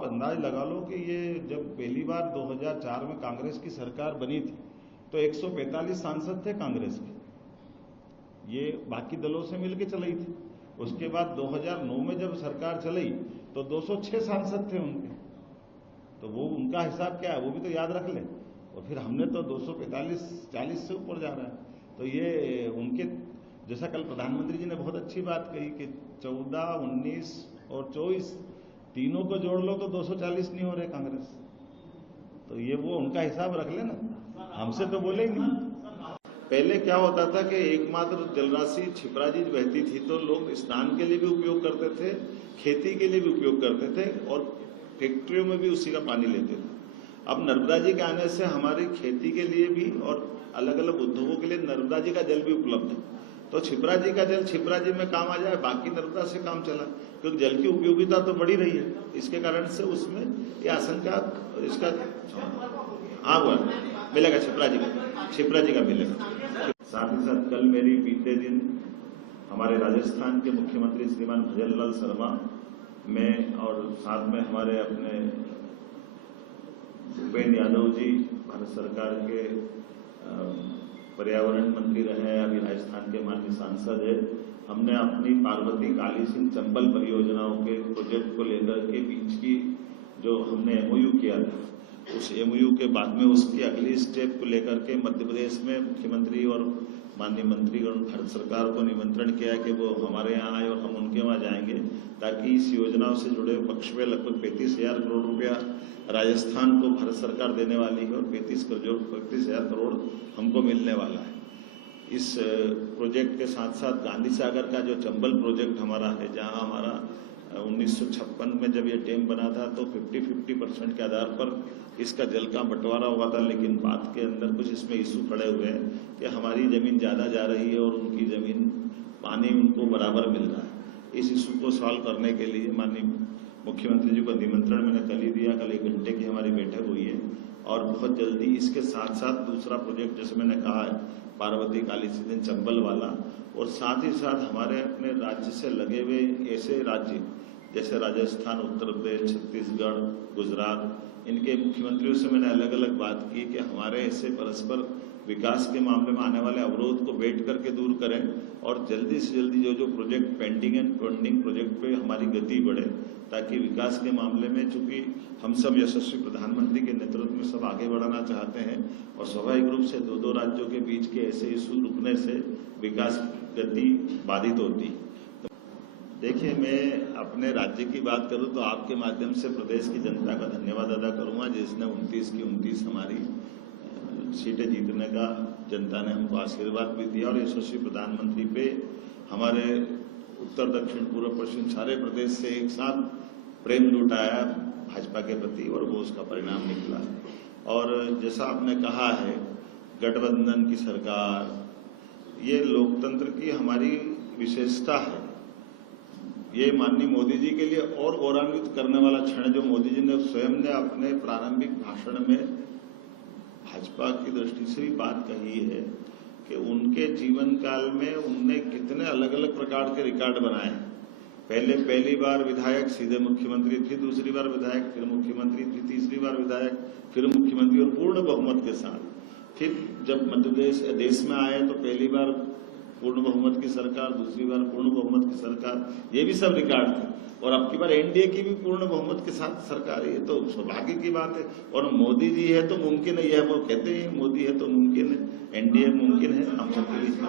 आप अंदाज लगा लो कि ये जब पहली बार 2004 में कांग्रेस की सरकार बनी थी तो 145 सांसद थे कांग्रेस के, ये बाकी दलों से मिलकर चलाई थी। उसके बाद 2009 में जब सरकार चली तो 206 सांसद थे उनके, तो वो उनका हिसाब क्या है वो भी तो याद रख लें। और फिर हमने तो 245-40 से ऊपर जा रहा है। तो ये उनके जैसा कल प्रधानमंत्री जी ने बहुत अच्छी बात कही कि 14, 19 और 24 तीनों को जोड़ लो तो 240 नहीं हो रहे कांग्रेस। तो ये वो उनका हिसाब रख लेना, हमसे तो बोले ही नहीं। पहले क्या होता था कि एकमात्र जलराशि छिपराजी बहती थी तो लोग स्नान के लिए भी उपयोग करते थे, खेती के लिए भी उपयोग करते थे और फैक्ट्रियों में भी उसी का पानी लेते थे। अब नर्मदा जी के आने से हमारी खेती के लिए भी और अलग अलग उद्योगों के लिए नर्मदा जी का जल भी उपलब्ध है। तो छिपरा जी का जल छिपरा जी में काम आ जाए, बाकी नर्मदा से काम चला, क्योंकि जल की उपयोगिता तो बढ़ी रही है। इसके कारण से उसमें ये आशंका इसका वो मिलेगा, छिपरा जी का मिलेगा। साथ ही साथ कल मेरी बीते दिन हमारे राजस्थान के मुख्यमंत्री श्रीमान भजन लाल शर्मा में और साथ में हमारे अपने भूपेन्द्र यादव जी भारत सरकार के पर्यावरण मंत्री रहे, अभी राजस्थान के माननीय सांसद है। हमने अपनी पार्वती काली सिंह चंबल परियोजनाओं के प्रोजेक्ट को लेकर के बीच की जो हमने एमओयू किया था, उस एमओयू के बाद में उसकी अगली स्टेप को लेकर के मध्य प्रदेश में मुख्यमंत्री और माननीय मंत्रीगण भारत सरकार को निमंत्रण किया कि वो हमारे यहाँ आए और हम उनके वहाँ जाएंगे, ताकि इस योजनाओं से जुड़े पक्ष में लगभग 35,000 करोड़ रुपया राजस्थान को भारत सरकार देने वाली है और 35,000 करोड़ हमको मिलने वाला है। इस प्रोजेक्ट के साथ साथ गांधी सागर का जो चंबल प्रोजेक्ट हमारा है, जहां हमारा 1956 में जब ये डैम बना था तो 50% के आधार पर इसका जल का बंटवारा हुआ था, लेकिन बात के अंदर कुछ इसमें इशू खड़े हुए हैं कि हमारी जमीन ज्यादा जा रही है और उनकी जमीन पानी उनको बराबर मिल रहा है। इस इशू को सॉल्व करने के लिए माननीय मुख्यमंत्री जी को निमंत्रण मैंने कल ही दिया, कल 1 घंटे की हमारी बैठक हुई है और बहुत जल्दी इसके साथ साथ दूसरा प्रोजेक्ट जैसे मैंने कहा है पार्वती काली सिंह चंबल वाला, और साथ ही साथ हमारे अपने राज्य से लगे हुए ऐसे राज्य जैसे राजस्थान, उत्तर प्रदेश, छत्तीसगढ़, गुजरात, इनके मुख्यमंत्रियों से मैंने अलग अलग बात की कि हमारे ऐसे परस्पर विकास के मामले में आने वाले अवरोध को बैठ करके दूर करें और जल्दी से जल्दी जो project pending and pending project पे हमारी गति बढ़े, ताकि विकास के मामले में, चूंकि हम सब यशस्वी प्रधानमंत्री के नेतृत्व में सब आगे बढ़ाना चाहते हैं और स्वाभाविक रूप से दो राज्यों के बीच के ऐसे इशू रुकने से विकास गति बाधित होती है। देखिए, मैं अपने राज्य की बात करूं तो आपके माध्यम से प्रदेश की जनता का धन्यवाद अदा करूंगा, जिसने 29 की 29 हमारी सीटें जीतने का जनता ने हमको आशीर्वाद भी दिया और यशस्वी प्रधानमंत्री पे हमारे उत्तर, दक्षिण, पूर्व, पश्चिम सारे प्रदेश से एक साथ प्रेम लुटाया भाजपा के प्रति और वो उसका परिणाम निकला। और जैसा आपने कहा है गठबंधन की सरकार, ये लोकतंत्र की हमारी विशेषता है। ये माननीय मोदी जी के लिए और गौरवान्वित करने वाला क्षण जो मोदी जी ने स्वयं ने अपने प्रारंभिक भाषण में भाजपा की दृष्टि से भी बात कही है कि उनके जीवन काल में उनने कितने अलग अलग प्रकार के रिकॉर्ड बनाए। पहली बार विधायक सीधे मुख्यमंत्री, फिर दूसरी बार विधायक, फिर मुख्यमंत्री, फिर तीसरी बार विधायक, फिर मुख्यमंत्री और पूर्ण बहुमत के साथ। फिर जब मध्य प्रदेश देश में आए तो पहली बार पूर्ण बहुमत की सरकार, दूसरी बार पूर्ण बहुमत की सरकार, ये भी सब रिकॉर्ड थे। और अब की बार एनडीए की भी पूर्ण बहुमत के साथ सरकार है, ये तो सौभाग्य की बात है। और मोदी जी है तो मुमकिन है, यह वो कहते हैं मोदी है तो मुमकिन है, एनडीए मुमकिन है, हम सबके बीच में।